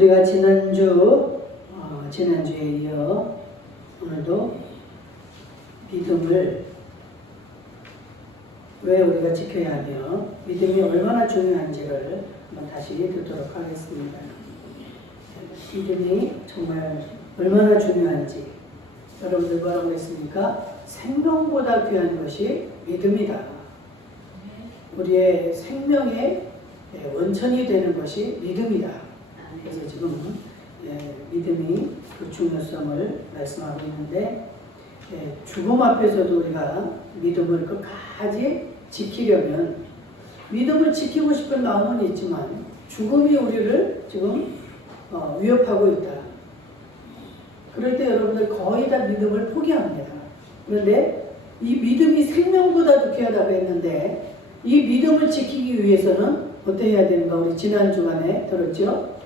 우리가 지난주에 이어 오늘도 믿음을 왜 우리가 지켜야 하며 믿음이 얼마나 중요한지를 한번 다시 듣도록 하겠습니다. 믿음이 정말 얼마나 중요한지 여러분들 뭐라고 했습니까? 생명보다 귀한 것이 믿음이다. 우리의 생명의 원천이 되는 것이 믿음이다. 그래서 지금 믿음이 그 중요성을 말씀하고 있는데 죽음 앞에서도 우리가 믿음을 끝까지 지키려면 믿음을 지키고 싶은 마음은 있지만 죽음이 우리를 지금 위협하고 있다. 그럴 때 여러분들 거의 다 믿음을 포기합니다. 그런데 이 믿음이 생명보다도 귀하다고 했는데 이 믿음을 지키기 위해서는 어떻게 해야 되는가? 우리 지난 주간에 들었죠?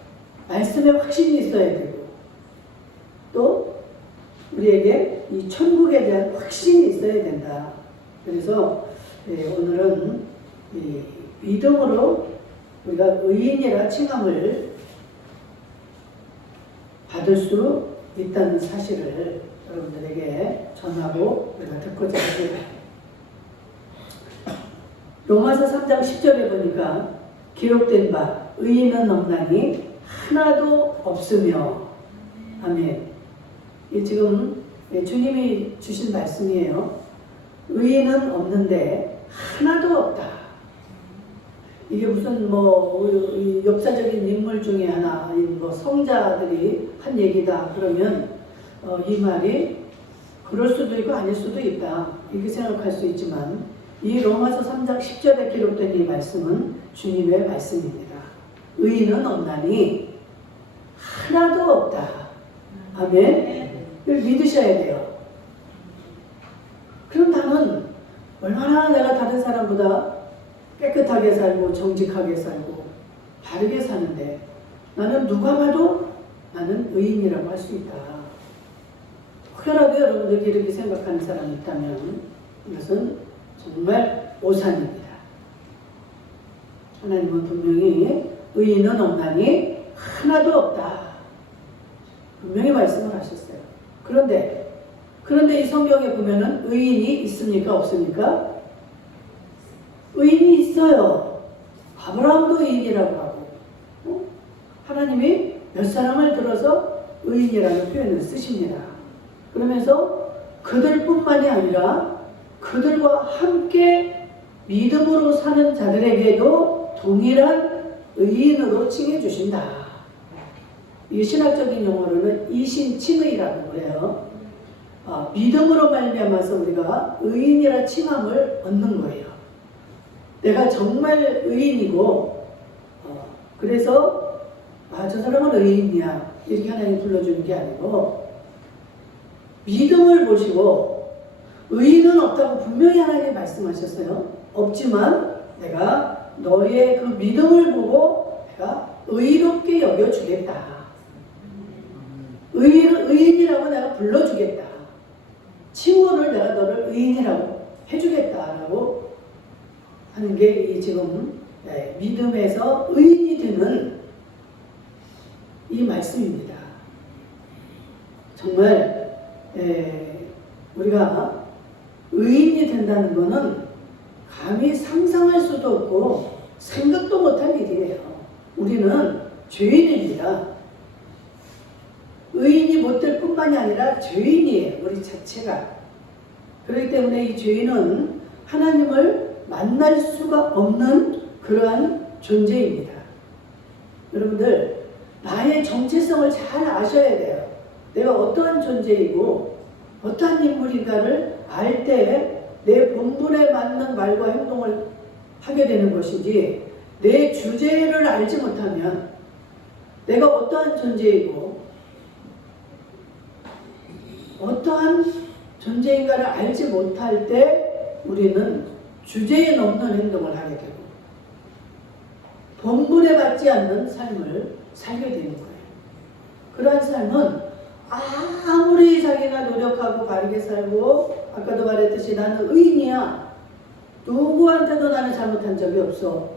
말씀에 확신이 있어야 되고 또 우리에게 이 천국에 대한 확신이 있어야 된다. 그래서 오늘은 이 믿음으로 우리가 의인이라 칭함을 받을 수 있다는 사실을 여러분들에게 전하고 우리가 듣고자 합니다. 로마서 3장 10절에 보니까 기록된 바 의인은 없나니 하나도 없으며 아멘. 이 지금 주님이 주신 말씀이에요. 의인은 없는데 하나도 없다. 이게 무슨 역사적인 인물 중에 하나, 성자들이 한 얘기다 그러면 이 말이 그럴 수도 있고 아닐 수도 있다 이렇게 생각할 수 있지만 이 로마서 3장 10절에 기록된 이 말씀은 주님의 말씀입니다. 의인은 없나니 하나도 없다. 아멘. 이걸 믿으셔야 돼요. 그럼 나는 얼마나 내가 다른 사람보다 깨끗하게 살고 정직하게 살고 바르게 사는데 나는 누가 봐도 나는 의인이라고 할 수 있다. 혹여라도 여러분들이 이렇게 생각하는 사람이 있다면 이것은 정말 오산입니다. 하나님은 분명히 의인은 없나니 하나도 없다. 분명히 말씀을 하셨어요. 그런데 이 성경에 보면은 의인이 있습니까? 없습니까? 의인이 있어요. 아브라함도 의인이라고 하고 하나님이 몇 사람을 들어서 의인이라는 표현을 쓰십니다. 그러면서 그들뿐만이 아니라 그들과 함께 믿음으로 사는 자들에게도 동일한 의인으로 칭해 주신다. 이 신학적인 용어로는 이신칭의라는 거예요. 믿음으로 말미암아서 우리가 의인이라 칭함을 얻는 거예요. 내가 정말 의인이고 그래서 저 사람은 의인이야 이렇게 하나님 불러주는 게 아니고 믿음을 보시고 의인은 없다고 분명히 하나님이 말씀하셨어요. 없지만 내가 너의 그 믿음을 보고 내가 의롭게 여겨주겠다. 의인이라고 내가 불러주겠다. 칭호를 내가 너를 의인이라고 해주겠다라고 하는 게 지금 믿음에서 의인이 되는 이 말씀입니다. 정말 우리가 의인이 된다는 것은 감히 상상할 수도 없고 생각도 못할 일이에요. 우리는 죄인입니다. 의인이 못될 뿐만이 아니라 죄인이에요. 우리 자체가. 그렇기 때문에 이 죄인은 하나님을 만날 수가 없는 그러한 존재입니다. 여러분들 나의 정체성을 잘 아셔야 돼요. 내가 어떠한 존재이고 어떠한 인물인가를 알 때 내 본분에 맞는 말과 행동을 하게 되는 것이지 내 주제를 알지 못하면 내가 어떠한 존재이고 어떠한 존재인가를 알지 못할 때 우리는 주제에 넘는 행동을 하게 되고 본분에 맞지 않는 삶을 살게 되는 거예요. 그러한 삶은 아무리 자기가 노력하고 바르게 살고 아까도 말했듯이 나는 의인이야. 누구한테도 나는 잘못한 적이 없어.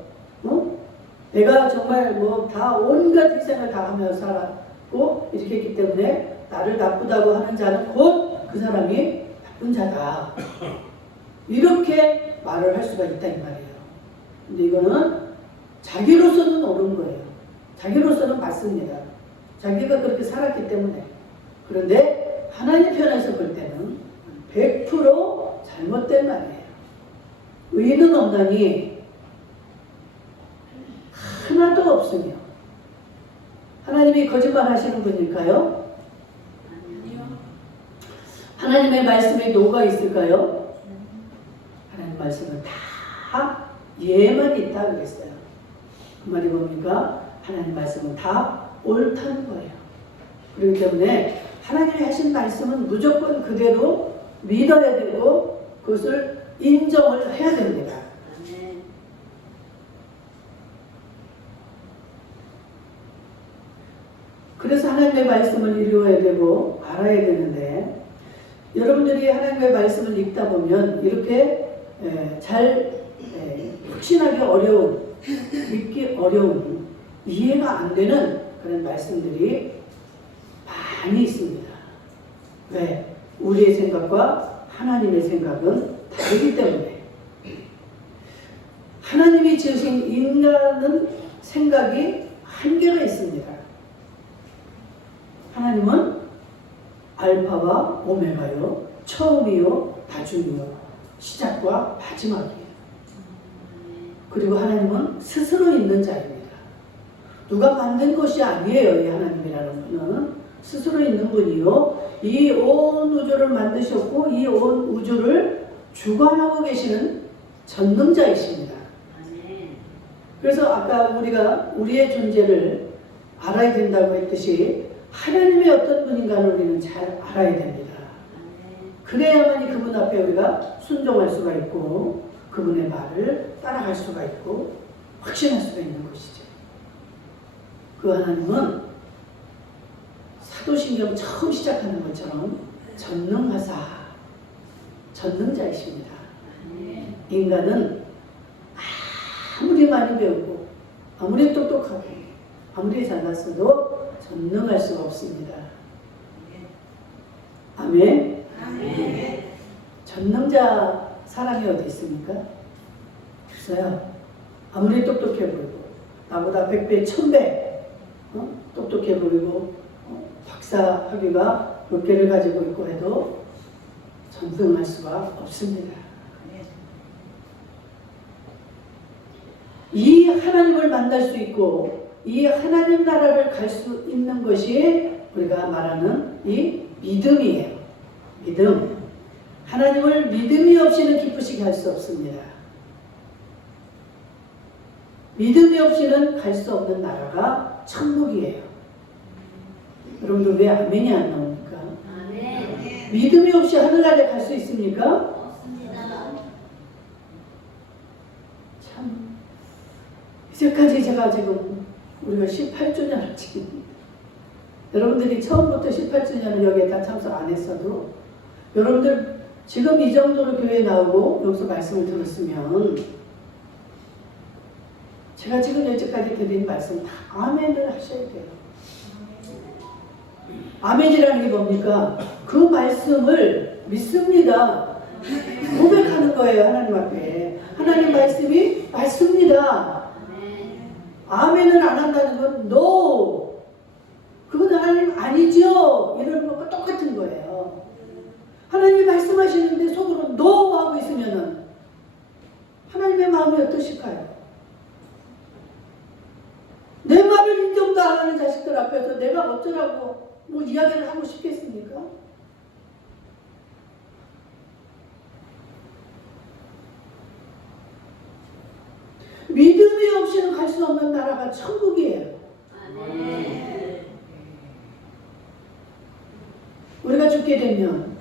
내가 정말 뭐 다 온갖 희생을 다 하며 살았고 이렇게 했기 때문에 나를 나쁘다고 하는 자는 곧 그 사람이 나쁜 자다. 이렇게 말을 할 수가 있다 이 말이에요. 근데 이거는 자기로서는 옳은 거예요. 자기로서는 맞습니다. 자기가 그렇게 살았기 때문에. 그런데 하나님 편에서 볼 때는 100% 잘못된 말이에요. 의인은 없나니 하나도 없으며. 하나님이 거짓말 하시는 분일까요? 하나님의 말씀에 노가 있을까요? 하나님 말씀은 다 예만 있다 그랬어요. 그 말이 뭡니까? 하나님 말씀은 다 옳다는 거예요. 그렇기 때문에 하나님이 하신 말씀은 무조건 그대로 믿어야 되고 그것을 인정을 해야 됩니다. 그래서 하나님의 말씀을 이루어야 되고 알아야 되는데 여러분들이 하나님의 말씀을 읽다 보면 이렇게 확신하기 어려운, 믿기 어려운, 이해가 안 되는 그런 말씀들이 많이 있습니다. 왜? 우리의 생각과 하나님의 생각은 다르기 때문에. 하나님이 지으신 인간은 생각이 한계가 있습니다. 하나님은 알파와 오메가요, 처음이요, 나중이요, 시작과 마지막이에요. 그리고 하나님은 스스로 있는 자입니다. 누가 만든 것이 아니에요. 이 하나님이라는 분은 스스로 있는 분이요, 이 온 우주를 만드셨고 이 온 우주를 주관하고 계시는 전능자이십니다. 그래서 아까 우리가 우리의 존재를 알아야 된다고 했듯이 하나님의 어떤 분인가를 우리는 잘 알아야 됩니다. 그래야만이 그분 앞에 우리가 순종할 수가 있고 그분의 말을 따라갈 수가 있고 확신할 수가 있는 것이죠. 그 하나님은 사도신경 처음 시작하는 것처럼 전능하사, 전능자이십니다. 인간은 아무리 많이 배우고 아무리 똑똑하게 아무리 잘났어도 전능할 수가 없습니다. 아멘. 아멘. 전능자 사람이 어디 있습니까? 없어요. 아무리 똑똑해 보이고 나보다 100배, 1000배 똑똑해 보이고 박사 학위가 몇 개를 가지고 있고 해도 전능할 수가 없습니다. 이 하나님을 만날 수 있고 이 하나님 나라를 갈 수 있는 것이 우리가 말하는 이 믿음이에요. 믿음. 하나님을 믿음이 없이는 기쁘시게 할 수 없습니다. 믿음이 없이는 갈 수 없는 나라가 천국이에요. 여러분들 왜 아멘이 안 나옵니까? 아멘. 믿음이 없이 하늘나라에 갈 수 있습니까? 없습니다. 참 이제까지 제가 지금 우리가 18주년을 지금 여러분들이 처음부터 18주년을 여기에 다 참석 안 했어도 여러분들 지금 이 정도로 교회에 나오고 여기서 말씀을 들었으면 제가 지금 여기까지 드린 말씀 다 아멘을 하셔야 돼요. 아멘이라는 게 뭡니까? 그 말씀을 믿습니다. 고백하는 거예요. 하나님 앞에. 하나님 말씀이 맞습니다. 아멘을 안 한다는 건 no. 그건 하나님 아니죠. 이러는 것과 똑같은 거예요. 하나님이 말씀하시는데 속으로 no 하고 있으면은 하나님의 마음이 어떠실까요? 내 말을 인정도 안 하는 자식들 앞에서 내가 어쩌라고 뭐 이야기를 하고 싶겠습니까? 믿음이 없이는 갈 수 없는 나라가 천국이에요. 아멘. 우리가 죽게 되면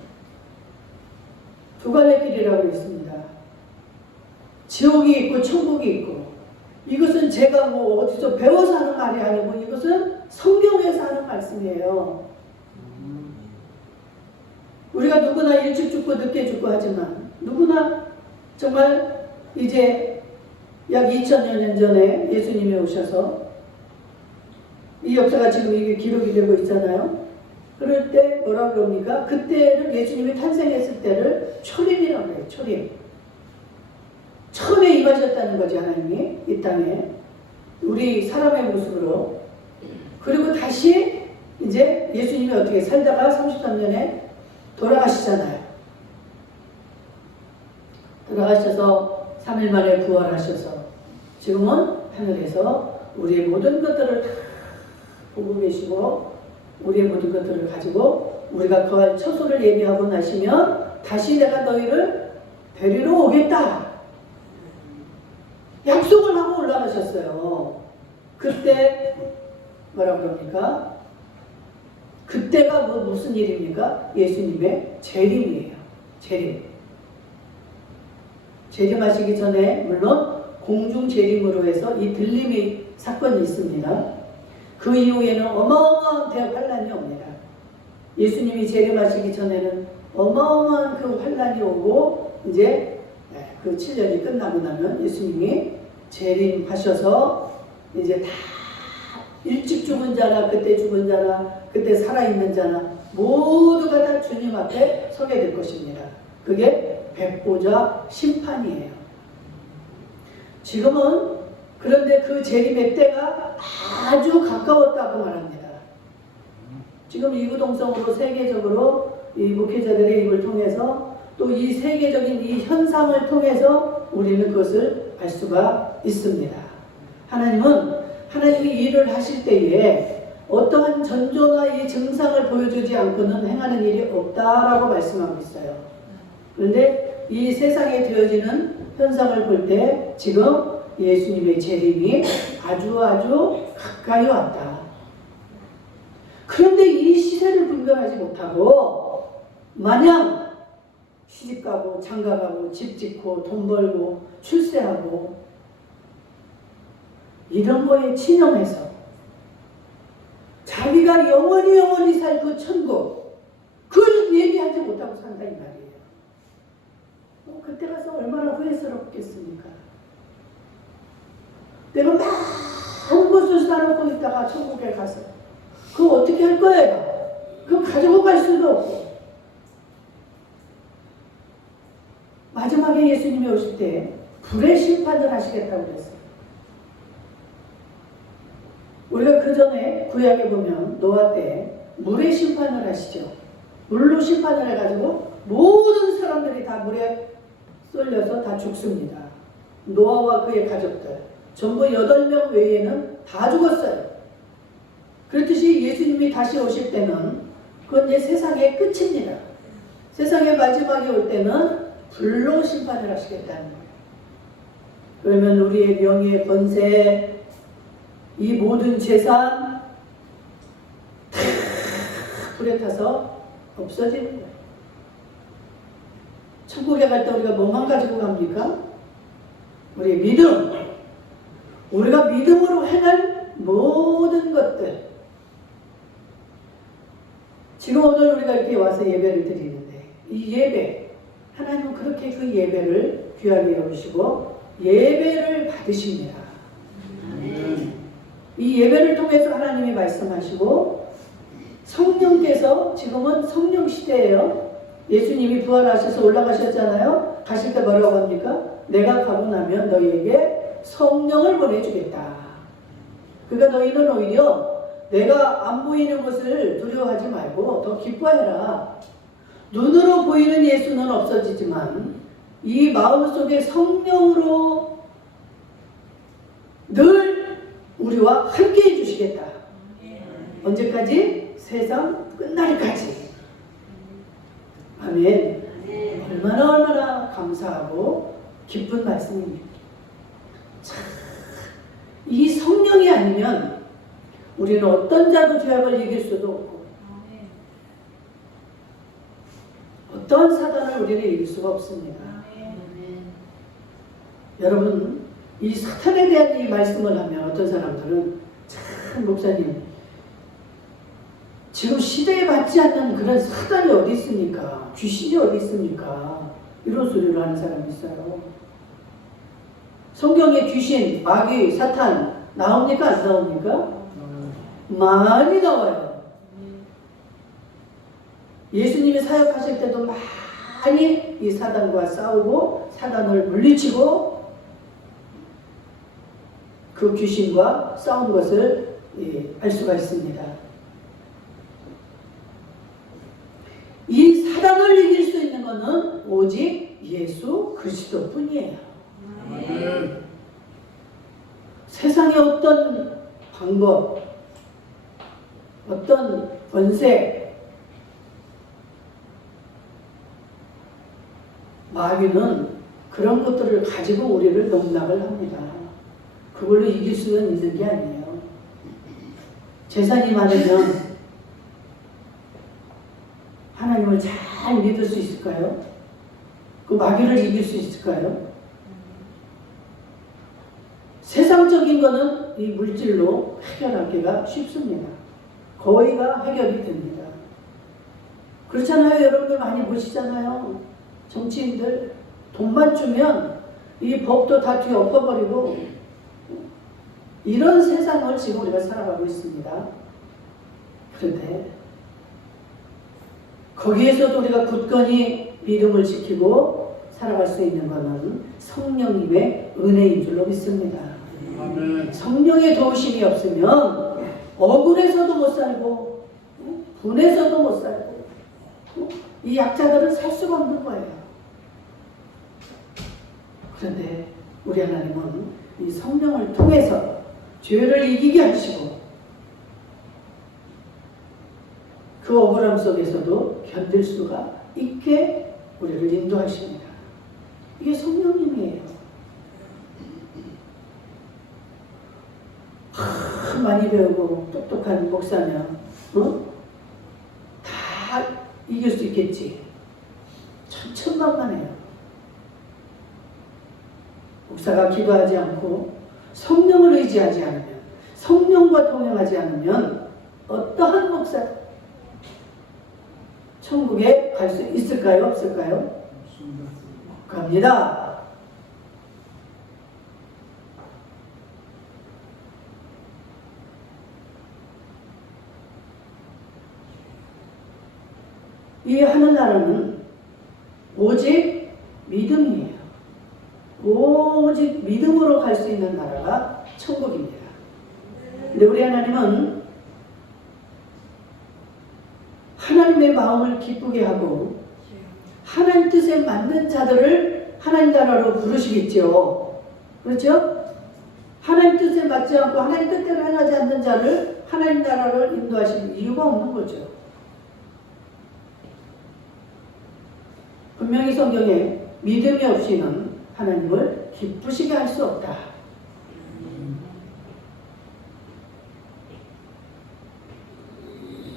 두 갈래 길이라고 있습니다. 지옥이 있고 천국이 있고, 이것은 제가 뭐 어디서 배워서 하는 말이 아니고 이것은 성경에서 하는 말씀이에요. 우리가 누구나 일찍 죽고 늦게 죽고 하지만 누구나 정말 이제 약 2000년 전에 예수님이 오셔서 이 역사가 지금 이게 기록이 되고 있잖아요. 그럴 때 뭐라 그럽니까? 그때를 예수님이 탄생했을 때를 초림이라고 해요. 초림. 처음에 임하셨다는 거지 하나님이 이 땅에 우리 사람의 모습으로. 그리고 다시 이제 예수님이 어떻게 살다가 33년에 돌아가시잖아요. 돌아가셔서 3일 만에 부활하셔서 지금은 하늘에서 우리의 모든 것들을 다 보고 계시고 우리의 모든 것들을 가지고 우리가 거할 처소를 예비하고 나시면 다시 내가 너희를 데리러 오겠다. 약속을 하고 올라가셨어요. 그때 뭐라고 그럽니까? 그때가 무슨 일입니까? 예수님의 재림이에요. 재림. 재림하시기 전에 물론 공중 재림으로 해서 이 들림의 사건이 있습니다. 그 이후에는 어마어마한 대환란이 옵니다. 예수님이 재림하시기 전에는 어마어마한 그 환란이 오고 이제 그 7년이 끝나고 나면 예수님이 재림하셔서 이제 다 일찍 죽은 자나 그때 죽은 자나 그때 살아있는 자나 모두가 다 주님 앞에 서게 될 것입니다. 그게 백보자 심판이에요. 지금은 그런데 그 재림의 때가 아주 가까웠다고 말합니다. 지금 이구동성으로 세계적으로 이 목회자들의 입을 통해서 또 이 세계적인 이 현상을 통해서 우리는 그것을 알 수가 있습니다. 하나님이 일을 하실 때에 어떠한 전조나 이 증상을 보여주지 않고는 행하는 일이 없다라고 말씀하고 있어요. 그런데 이 세상에 되어지는 현상을 볼 때 지금 예수님의 재림이 아주 가까이 왔다. 그런데 이 시세를 분별하지 못하고 마냥 시집가고 장가가고 집 짓고 돈 벌고 출세하고 이런 거에 친형해서 자기가 영원히 살 그 천국 그걸 예비하지 못하고 산다 이 말이에요. 그때 가서 얼마나 후회스럽겠습니까? 내가 많은 것을 쌓아놓고 있다가 천국에 가서 그거 어떻게 할 거예요? 그거 가지고 갈 수도 없고. 마지막에 예수님이 오실 때 불의 심판을 하시겠다고 그랬어요. 우리가 그 전에 구약에 보면 노아 때 물의 심판을 하시죠. 물로 심판을 해가지고 모든 사람들이 다 물에 쏠려서 다 죽습니다. 노아와 그의 가족들 전부 8명 외에는 다 죽었어요. 그렇듯이 예수님이 다시 오실 때는 그건 이제 세상의 끝입니다. 세상의 마지막에 올 때는 불로 심판을 하시겠다는 거예요. 그러면 우리의 명예, 권세, 이 모든 재산 다 불에 타서 없어지는 거예요. 천국에 갈 때 우리가 뭐만 가지고 갑니까? 우리의 믿음. 우리가 믿음으로 행할 모든 것들. 지금 오늘 우리가 이렇게 와서 예배를 드리는데 이 예배, 하나님은 그렇게 그 예배를 귀하게 여기시고 예배를 받으십니다. 이 예배를 통해서 하나님이 말씀하시고 성령께서 지금은 성령 시대예요. 예수님이 부활하셔서 올라가셨잖아요. 가실 때 뭐라고 합니까? 내가 가고 나면 너희에게 성령을 보내주겠다. 그러니까 너희는 오히려 내가 안 보이는 것을 두려워하지 말고 더 기뻐해라. 눈으로 보이는 예수는 없어지지만 이 마음속에 성령으로 늘 우리와 함께 해주시겠다. 언제까지? 세상 끝날까지. 아멘. 얼마나 감사하고 기쁜 말씀입니다. 참, 이 성령이 아니면 우리는 어떤 자도 죄악을 이길 수도 없고 어떤 사단을 우리는 이길 수가 없습니다. 여러분, 이 사탄에 대한 이 말씀을 하면 어떤 사람들은 참 목사님 지금 시대에 맞지 않는 그런 사단이 어디 있습니까? 귀신이 어디 있습니까? 이런 소리를 하는 사람이 있어요. 성경에 귀신, 마귀, 사탄 나옵니까? 안 나옵니까? 많이 나와요. 예수님이 사역하실 때도 많이 이 사단과 싸우고 사단을 물리치고 그 귀신과 싸운 것을 알 수가 있습니다. 이 사단을 이길 수 있는 것은 오직 예수 그리스도뿐이에요. 세상의 어떤 방법, 어떤 권세, 마귀는 그런 것들을 가지고 우리를 농락을 합니다. 그걸로 이길 수는 있는 게 아니에요. 재산이 많으면 하나님을 잘 믿을 수 있을까요? 그 마귀를 이길 수 있을까요? 세상적인 거는 이 물질로 해결하기가 쉽습니다. 거의가 해결이 됩니다. 그렇잖아요. 여러분들 많이 보시잖아요. 정치인들 돈만 주면 이 법도 다 뒤엎어버리고 이런 세상을 지금 우리가 살아가고 있습니다. 그런데 거기에서도 우리가 굳건히 믿음을 지키고 살아갈 수 있는 것은 성령님의 은혜인 줄로 믿습니다. 아멘. 성령의 도우심이 없으면 억울해서도 못 살고 분해서도 못 살고 이 약자들은 살 수가 없는 거예요. 그런데 우리 하나님은 이 성령을 통해서 죄를 이기게 하시고 그 억울함 속에서도 견딜 수가 있게 우리를 인도하십니다. 이게 성령님이에요. 많이 배우고 똑똑한 목사면 다 이길 수 있겠지. 천만만해요. 목사가 기도하지 않고 성령을 의지하지 않으면, 성령과 동행하지 않으면 어떠한 목사 천국에 갈 수 있을까요? 없을까요? 갑니다. 이 하늘나라는 오직 믿음이에요. 오직 믿음으로 갈 수 있는 나라가 천국입니다. 근데 우리 하나님은 하나님의 마음을 기쁘게 하고 하나님 뜻에 맞는 자들을 하나님 나라로 부르시겠죠. 그렇죠? 하나님 뜻에 맞지 않고 하나님 뜻대로 행하지 않는 자를 하나님 나라로 인도하시는 이유가 없는 거죠. 분명히 성경에 믿음이 없이는 하나님을 기쁘시게 할 수 없다.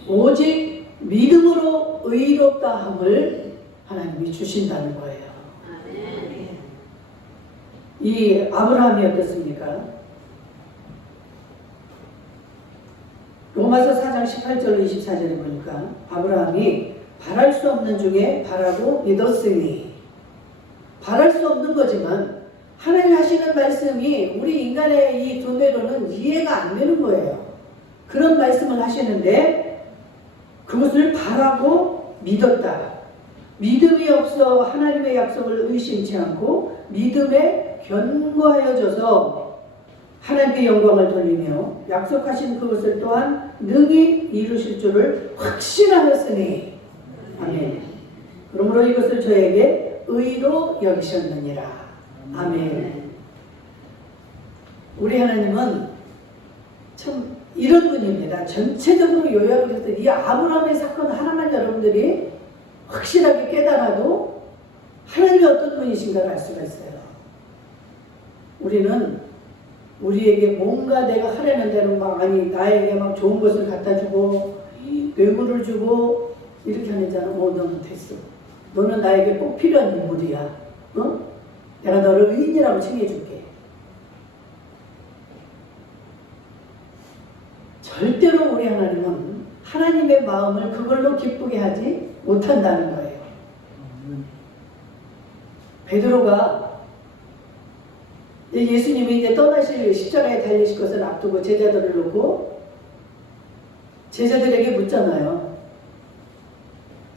오직 믿음으로 의롭다 함을 하나님이 주신다는 거예요. 이 아브라함이 어떻습니까? 로마서 4장 18절 24절에 보니까 아브라함이 바랄 수 없는 중에 바라고 믿었으니, 바랄 수 없는 거지만 하나님 하시는 말씀이 우리 인간의 이 두뇌로는 이해가 안 되는 거예요. 그런 말씀을 하시는데 그것을 바라고 믿었다. 믿음이 없어 하나님의 약속을 의심치 않고 믿음에 견고하여져서 하나님께 영광을 돌리며 약속하신 그것을 또한 능히 이루실 줄을 확신하였으니 아멘. 그러므로 이것을 저에게 의로 여기셨느니라. 아멘. 우리 하나님은 참 이런 분입니다. 전체적으로 요약을 해서 이 아브라함의 사건 하나만 여러분들이 확실하게 깨달아도 하나님이 어떤 분이신가를 알 수가 있어요. 우리는 우리에게 뭔가 내가 하려는 대로 막 나에게 막 좋은 것을 갖다 주고 뇌물을 주고 이렇게 하는 자는 너는 됐어. 너는 나에게 꼭 필요한 인물이야. 내가 너를 의인이라고 칭해줄게. 절대로 우리 하나님은 하나님의 마음을 그걸로 기쁘게 하지 못한다는 거예요. 예수님이 이제 떠나실 십자가에 달리실 것을 앞두고 제자들을 놓고 제자들에게 묻잖아요.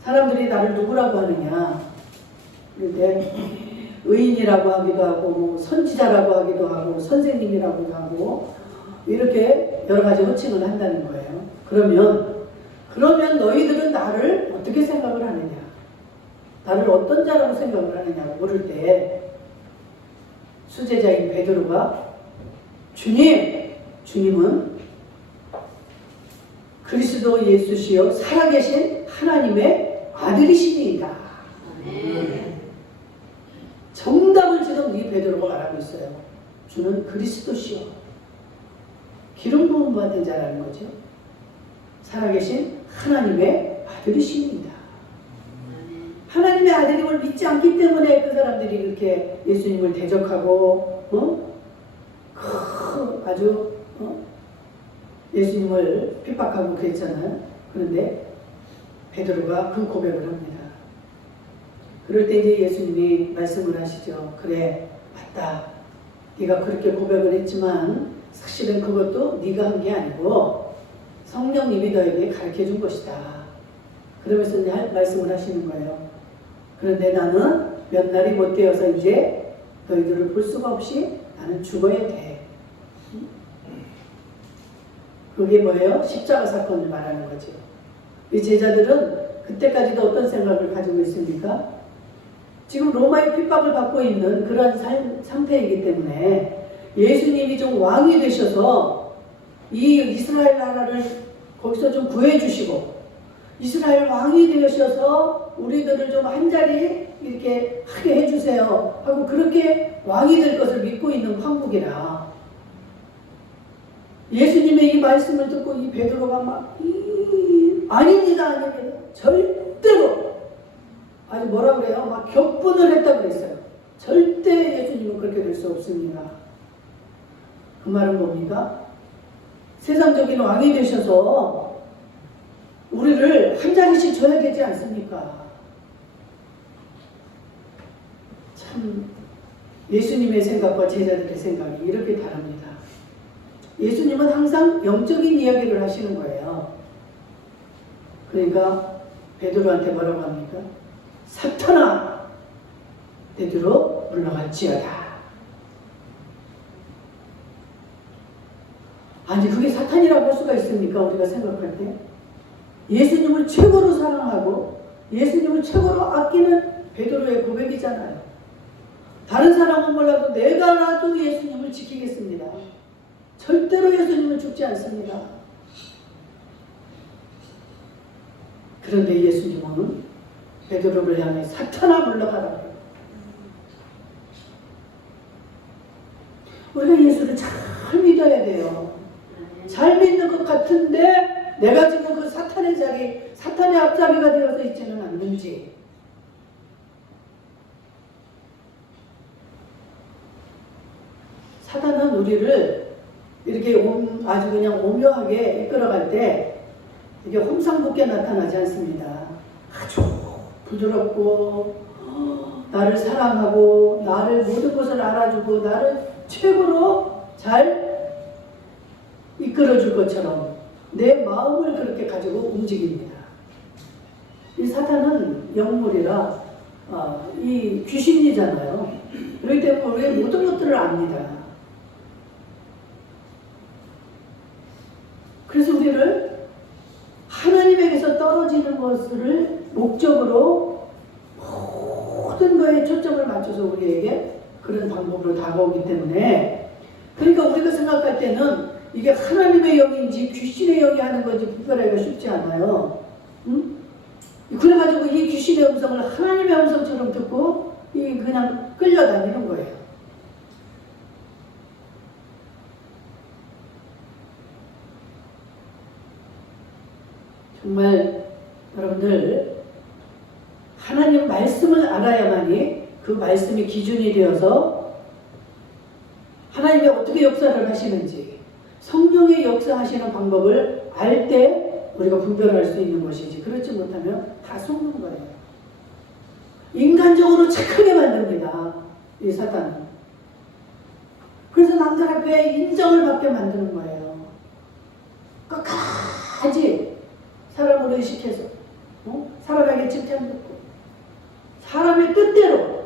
사람들이 나를 누구라고 하느냐. 그런데 의인이라고 하기도 하고 뭐 선지자라고 하기도 하고 선생님이라고도 하고 이렇게 여러 가지 호칭을 한다는 거예요. 그러면 너희들은 나를 어떻게 생각을 하느냐, 나를 어떤 자라고 생각을 하느냐고 물을 때 수제자인 베드로가 주님은 그리스도 예수시요 살아계신 하나님의 아들이시니이다. 정답을 지금 이 베드로가 말하고 있어요. 주는 그리스도시요 기름 부음 받은 자라는 거죠. 살아계신 하나님의 아들이십니다. 하나님의 아들임을 믿지 않기 때문에 그 사람들이 이렇게 예수님을 대적하고 아주 예수님을 핍박하고 그랬잖아요. 그런데 베드로가 그 고백을 합니다. 그럴 때 이제 예수님이 말씀을 하시죠. 그래, 맞다. 네가 그렇게 고백을 했지만 사실은 그것도 네가 한 게 아니고 성령님이 너에게 가르쳐 준 것이다. 그러면서 이제 말씀을 하시는 거예요. 그런데 나는 몇 날이 못 되어서 이제 너희들을 볼 수가 없이 나는 죽어야 돼. 그게 뭐예요? 십자가 사건을 말하는 거죠. 이 제자들은 그때까지도 어떤 생각을 가지고 있습니까? 지금 로마의 핍박을 받고 있는 그런 상태이기 때문에 예수님이 좀 왕이 되셔서 이 이스라엘 나라를 거기서 좀 구해주시고 이스라엘 왕이 되셔서 우리들을 좀 한자리 이렇게 하게 해주세요 하고 그렇게 왕이 될 것을 믿고 있는 황국이라 예수님의 이 말씀을 듣고 이 베드로가 막 아닙니다. 절대로 아니 뭐라 그래요? 막 격분을 했다고 그랬어요. 절대 예수님은 그렇게 될 수 없습니다. 그 말은 뭡니까? 세상적인 왕이 되셔서 우리를 한 자리씩 줘야 되지 않습니까? 참 예수님의 생각과 제자들의 생각이 이렇게 다릅니다. 예수님은 항상 영적인 이야기를 하시는 거예요. 그러니까 베드로한테 뭐라고 합니까? 사탄아, 베드로 물러갈지어다. 아니 그게 사탄이라고 할 수가 있습니까? 우리가 생각할 때 예수님을 최고로 사랑하고 예수님을 최고로 아끼는 베드로의 고백이잖아요. 다른 사람은 몰라도 내가라도 예수님을 지키겠습니다. 절대로 예수님은 죽지 않습니다. 그런데 예수님은 베드로를 향해 사탄아 물러가라. 우리가 예수를 잘 믿어야 돼요. 잘 믿는 것 같은데 내가 지금 그 사탄의 자리, 사탄의 앞자리가 되어서 있지는 않는지. 사탄은 우리를 이렇게 아주 그냥 오묘하게 이끌어갈 때 이게 험상궂게 나타나지 않습니다. 아주 부드럽고 나를 사랑하고 나를 모든 것을 알아주고 나를 최고로 잘 이끌어줄 것처럼 내 마음을 그렇게 가지고 움직입니다. 이 사탄은 영물이라 이 귀신이잖아요. 그렇기 때문에 우리의 모든 것들을 압니다. 그래서 우리를 하나님에게서 떨어지는 것을 목적으로 모든 거에 초점을 맞춰서 우리에게 그런 방법으로 다가오기 때문에 그러니까 우리가 생각할 때는 이게 하나님의 영인지 귀신의 영이 하는 건지 구별하기가 쉽지 않아요. 응? 그래가지고 이 귀신의 음성을 하나님의 음성처럼 듣고 그냥 끌려다니는 거예요. 정말 여러분들 하나님 말씀을 알아야만이 그 말씀이 기준이 되어서 하나님이 어떻게 역사를 하시는지 성령의 역사하시는 방법을 알 때 우리가 분별할 수 있는 것이지 그렇지 못하면 다 속는 거예요. 인간적으로 착하게 만듭니다. 이 사탄은. 그래서 남들 앞에 인정을 받게 만드는 거예요. 끝까지 사람을 의식해서 사람에게 칭찬 듣고 사람의 뜻대로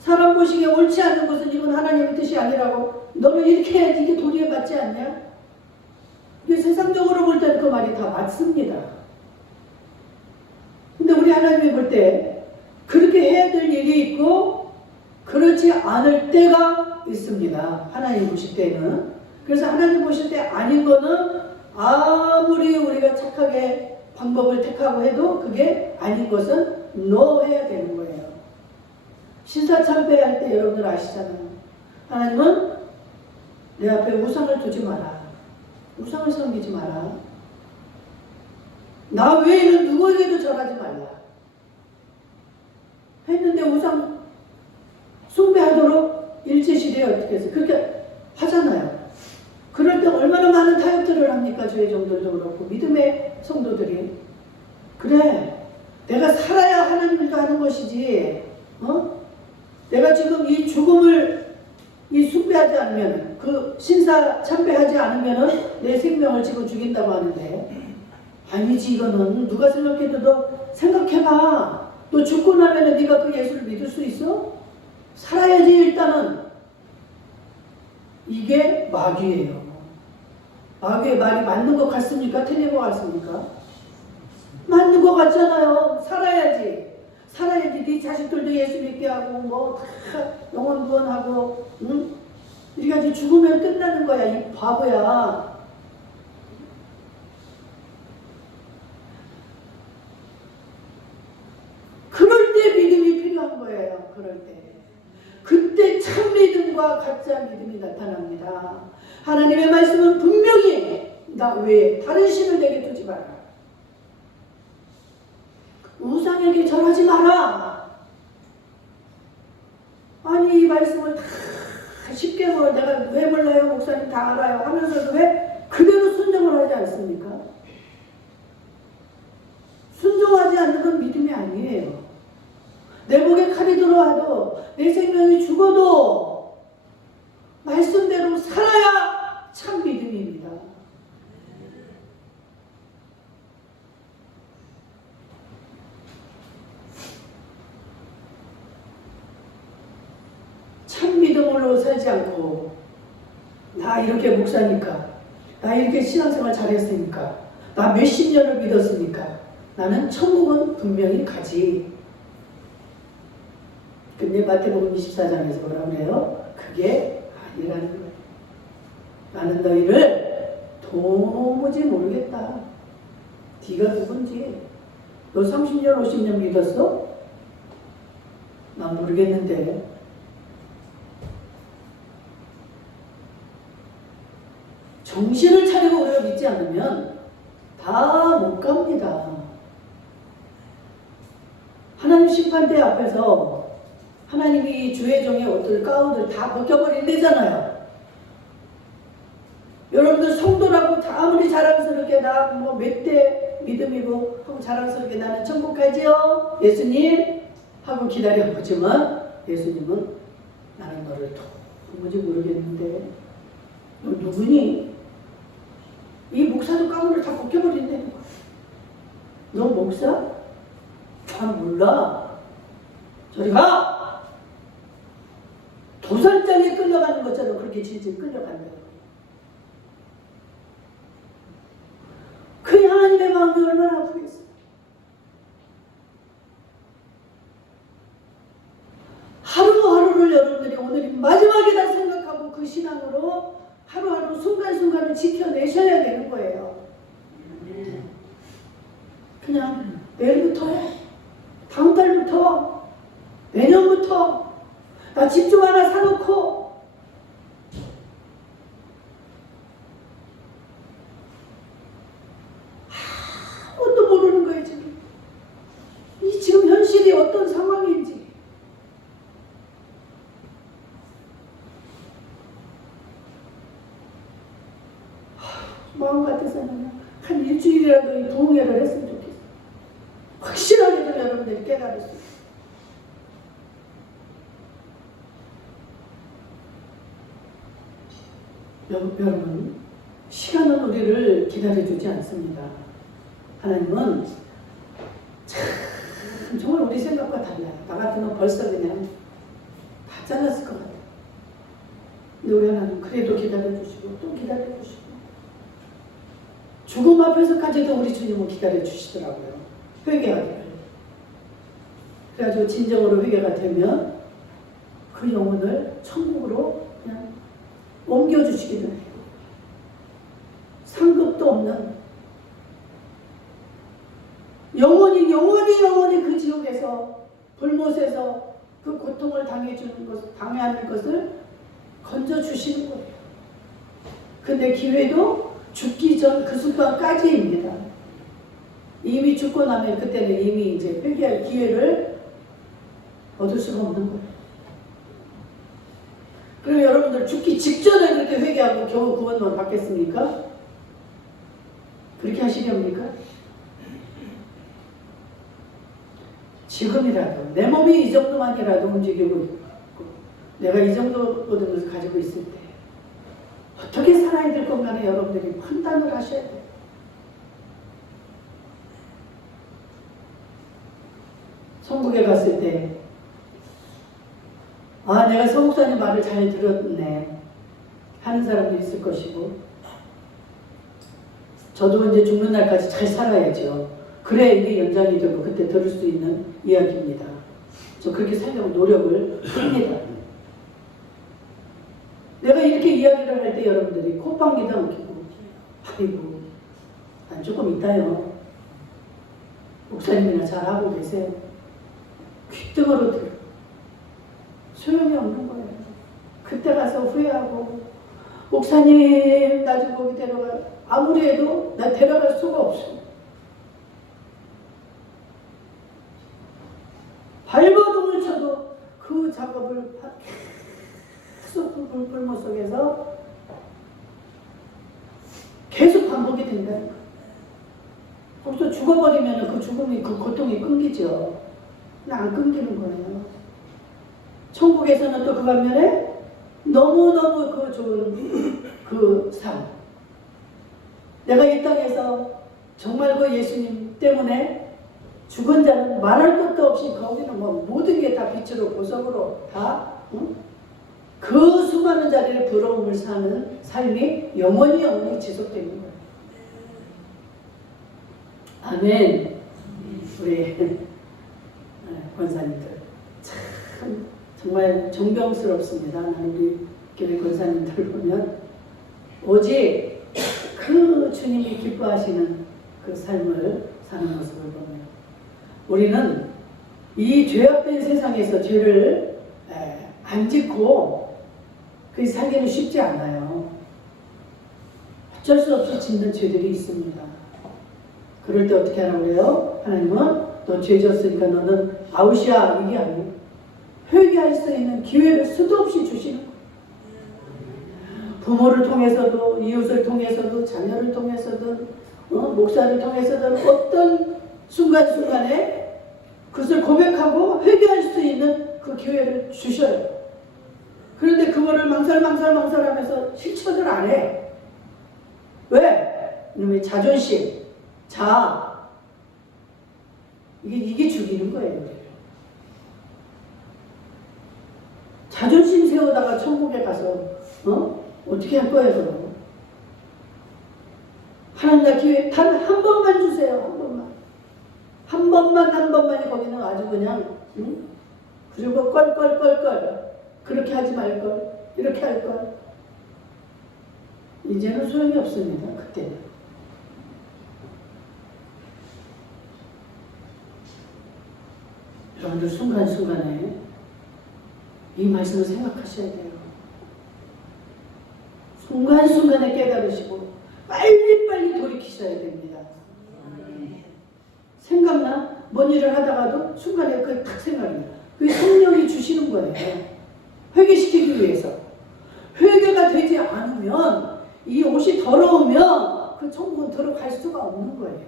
사람 보시기에 옳지 않은 것은 이건 하나님의 뜻이 아니라고 너는 이렇게 해야지 이게 도리에 맞지 않냐? 이게 세상적으로 볼 때는 그 말이 다 맞습니다. 근데 우리 하나님이 볼 때 그렇게 해야 될 일이 있고 그렇지 않을 때가 있습니다. 하나님 보실 때는. 그래서 하나님 보실 때 아닌 거는 아무리 우리가 착하게 방법을 택하고 해도 그게 아닌 것은 no 해야 되는 거예요. 신사참배할 때 여러분들 아시잖아요. 하나님은 내 앞에 우상을 두지 마라. 우상을 섬기지 마라. 나 외에는 누구에게도 절하지 말라. 했는데 우상 숭배하도록 일제시대에 어떻게 해서 그렇게 하잖아요. 그럴 때 얼마나 많은 타협들을 합니까? 주의종들도 그렇고 믿음의 성도들이. 그래, 내가 살아야 하나님 일도 하는 것이지. 내가 지금 이 죽음을 숭배하지 않으면, 그 신사 참배하지 않으면 내 생명을 지금 죽인다고 하는데, 아니지. 이거는 누가 생각해도 너 생각해봐. 너 죽고 나면 네가 그 예수를 믿을 수 있어? 살아야지. 일단은 이게 마귀예요. 마귀의 말이 맞는 것 같습니까? 틀린 것 같습니까? 맞는 것 같잖아요. 살아야지. 살아야지. 네 자식들도 예수 믿게 하고 뭐 다 영원 구원하고 이렇게 가지고 죽으면 끝나는 거야. 이 바보야. 그럴 때 믿음이 필요한 거예요. 그럴 때. 그때 참 믿음과 가짜 믿음이 나타납니다. 하나님의 말씀은 분명히 나 외에 다른 신을 내게 두지 마라. 우상에게 절하지 마라. 아니 이 말씀을 다 쉽게 내가 왜 몰라요? 목사님 다 알아요. 하면서도 왜 그대로 순종을 하지 않습니까? 순종하지 않는 건 믿음이 아니에요. 내 목에 칼이 들어와도 내 생명이 죽어도 말씀대로 살아야 참 믿음입니다. 참 믿음으로 살지 않고 나 이렇게 목사니까 나 이렇게 신앙생활 잘했으니까 나 몇십 년을 믿었으니까 나는 천국은 분명히 가지. 근데 마태복음 24장에서 뭐라 그래요? 그게 아니라는 거예요. 나는 너희를 도무지 모르겠다. 네가 누군지. 너 30년 50년 믿었어? 난 모르겠는데. 정신을 차리고 우리가 믿지 않으면 다 못 갑니다. 하나님 심판대 앞에서 하나님이 주의 종의 옷들, 가운을 다 벗겨버린대잖아요. 여러분들 성도라고 다 아무리 자랑스럽게 나 뭐 몇 대 믿음이고 하고 자랑스럽게 나는 천국 가지요 예수님 하고 기다려보지만 예수님은 나는 너를 도무지 모르겠는데 너 누구니? 이 목사도 가운을 다 벗겨버린다는 거야. 너 목사? 난 몰라. 저리 가! 도살장에 끌려가는 것처럼 그렇게 질질 끌려간다는 거예요. 그 하나님의 마음이 얼마나 아프겠어요. 하루하루를 여러분들이 오늘이 마지막이다 생각하고 그 신앙으로 하루하루 순간순간을 지켜내셔야 되는 거예요. 그냥 내일부터 해. 다음 달부터, 내년부터 나 집 좀 하나 사놓고 아무것도 모르는 거예요. 지금 이 지금 현실이 어떤 상황인지. 마음 같아서는 한 일주일이라도 이 동해를 했으면 좋겠어요. 확실하게도 여러분들이 깨달을 수 있어요. 여러분, 시간은 우리를 기다려주지 않습니다. 하나님은 참 정말 우리 생각과 달라요. 나 같으면 벌써 그냥 다 잘랐을 것 같아요. 근데 우리 하나님 그래도 기다려주시고 또 기다려주시고 죽음 앞에서까지도 우리 주님은 기다려주시더라고요. 회개하기를. 그래가지고 진정으로 회개가 되면 그 영혼을 천국으로 그냥 옮겨주시기도 해요. 상급도 없는 영원히 그 지옥에서 불못에서 그 고통을 당해하는 것을 건져주시는 거예요. 근데 기회도 죽기 전 그 순간까지입니다. 이미 죽고 나면 그때는 이미 이제 회개할 기회를 얻을 수가 없는 거예요. 그럼 여러분들 죽기 직전에 그렇게 회개하고 겨우 구원만 받겠습니까? 그렇게 하시렵니까? 지금이라도 내 몸이 이 정도만이라도 움직이고 있고 내가 이 정도 것을 가지고 있을 때 어떻게 살아야 될 것만에 여러분들이 판단을 하셔야 돼요. 천국에 갔을 때 내가 서목사님 말을 잘 들었네 하는 사람도 있을 것이고 저도 이제 죽는 날까지 잘 살아야죠. 그래야 이게 연장이 되고 그때 들을 수 있는 이야기입니다. 저 그렇게 살려고 노력을 합니다. 내가 이렇게 이야기를 할 때 여러분들이 콧방귀도 안 뀌고 아이고 난 조금 있다요. 목사님이나 잘하고 계세요. 귓등으로 들어. 소용이 없는 거예요. 그때 가서 후회하고 목사님 나 좀 거기 데려가. 아무리 해도 나 데려갈 수가 없어. 발버둥을 쳐도 그 작업을 계속 불모 속에서 계속 반복이 된다는 거예요. 거기서 죽어버리면 그 죽음이 그 고통이 끊기죠. 근데 안 끊기는 거예요. 천국에서는 또 그 반면에 너무너무 그 좋은 그 삶. 내가 이 땅에서 정말 그 예수님 때문에 죽은 자는 말할 것도 없이 거기는 뭐 모든 게 다 빛으로 보석으로 다 그 수많은 자리에 부러움을 사는 삶이 영원히 지속되는 거예요. 아멘. 우리 권사님들 참 정말 존경스럽습니다. 우리 교회 권사님들 보면 오직 그 주님이 기뻐하시는 그 삶을 사는 모습을 보면 우리는 이 죄악된 세상에서 죄를 안 짓고 그 살기는 쉽지 않아요. 어쩔 수 없이 짓는 죄들이 있습니다. 그럴 때 어떻게 하라고 그래요? 하나님은 너 죄 졌으니까 너는 아웃이야 이게 아니에요. 회개할 수 있는 기회를 수도 없이 주시는 거예요. 부모를 통해서도 이웃을 통해서도 자녀를 통해서든 목사를 통해서든 어떤 순간순간에 그것을 고백하고 회개할 수 있는 그 기회를 주셔요. 그런데 그거를 망설하면서 실천을 안 해. 왜? 이놈의 자존심, 자아 이게 죽이는 거예요. 자존심 세우다가 천국에 가서 어떻게 할 거예요, 그럼? 하나님 나 기회 단 한 번만 주세요. 한 번만이 거기는 아주 그냥 그리고 껄껄껄껄 그렇게 하지 말걸 이렇게 할걸 이제는 소용이 없습니다. 그때는 여러분들 순간순간에 이 말씀을 생각하셔야 돼요. 순간순간에 깨달으시고 빨리빨리 돌이키셔야 됩니다. 생각나? 뭔 일을 하다가도 순간에 그게 탁 생각나. 그게 성령이 주시는 거예요. 회개시키기 위해서. 회개가 되지 않으면 이 옷이 더러우면 그 천국은 들어갈 수가 없는 거예요.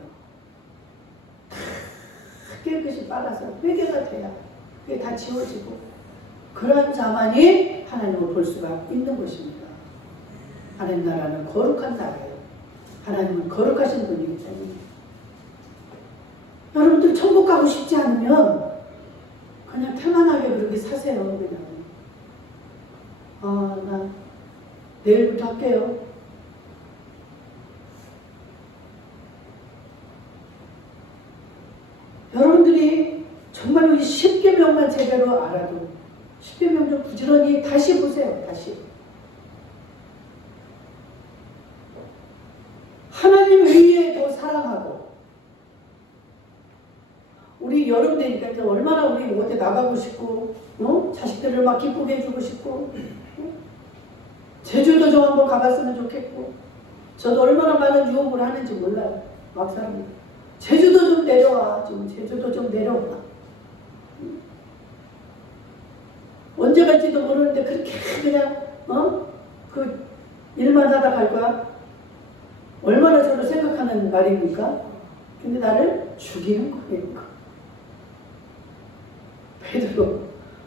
다 깨끗이 빨아서 회개가 돼야 그게 다 지워지고 그런 자만이 하나님을 볼 수가 있는 것입니다. 하나님 나라는 거룩한 나라예요. 하나님은 거룩하신 분이기 때문에. 여러분들 천국 가고 싶지 않으면 그냥 태만하게 그렇게 사세요. 그냥. 나 내일부터 할게요. 여러분들이 정말로 이 10계명만 제대로 알아도 10계명 좀 부지런히 다시 보세요. 다시. 하나님 외에 더 사랑하고 우리 여름 되니까 얼마나 우리 어디 나가고 싶고 자식들을 막 기쁘게 해주고 싶고 제주도 좀 한번 가봤으면 좋겠고 저도 얼마나 많은 유혹을 하는지 몰라요. 막상 제주도 좀 내려와. 제주도 좀 내려와. 언제 갈지도 모르는데 그렇게 그냥 그 일만 하다 갈 거야? 얼마나 저를 생각하는 말입니까? 근데 나를 죽이는 거예요. 베드로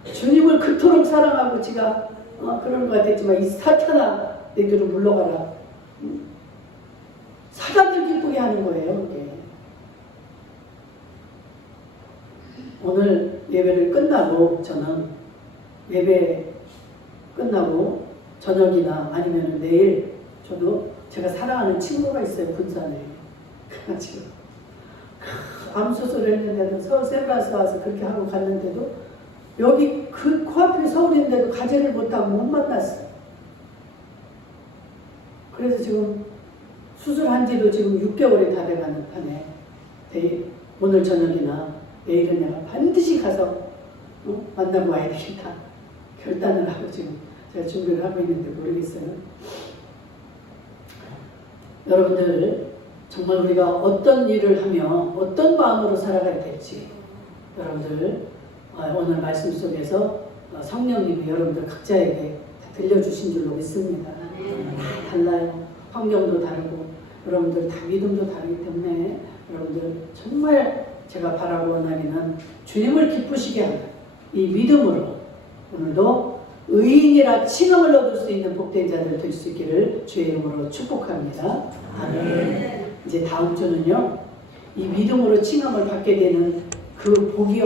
주님을 그토록 사랑하고 지가 그런 것 같았지만 이 사탄아 너희들은 물러가라. 사람들 기쁘게 하는 거예요. 이게. 오늘 예배를 끝나고 저는 예배 끝나고 저녁이나 아니면 내일 저도 제가 사랑하는 친구가 있어요. 군산에. 그래가지고 암수술을 했는데도 서울 샌브라스 와서 그렇게 하고 갔는데도 여기 그 코앞에 서울인데도 가지를 못하고 못 만났어요. 그래서 지금 수술한 지도 지금 6개월이 다 돼가는 판에 오늘 저녁이나 내일은 내가 반드시 가서 만나고 와야 되겠다 결단을 하고 지금 제가 준비를 하고 있는데 모르겠어요. 여러분들 정말 우리가 어떤 일을 하며 어떤 마음으로 살아가야 될지 여러분들 오늘 말씀 속에서 성령님이 여러분들 각자에게 다 들려주신 줄로 믿습니다. 다 달라요. 환경도 다르고 여러분들 다 믿음도 다르기 때문에 여러분들 정말 제가 바라고 원하기는 주님을 기쁘시게 하는 이 믿음으로 오늘도 의인이라 칭함을 얻을 수 있는 복된 자들 될 수 있기를 주의 이름으로 축복합니다. 아멘. 이제 다음 주는요, 이 믿음으로 칭함을 받게 되는 그 복이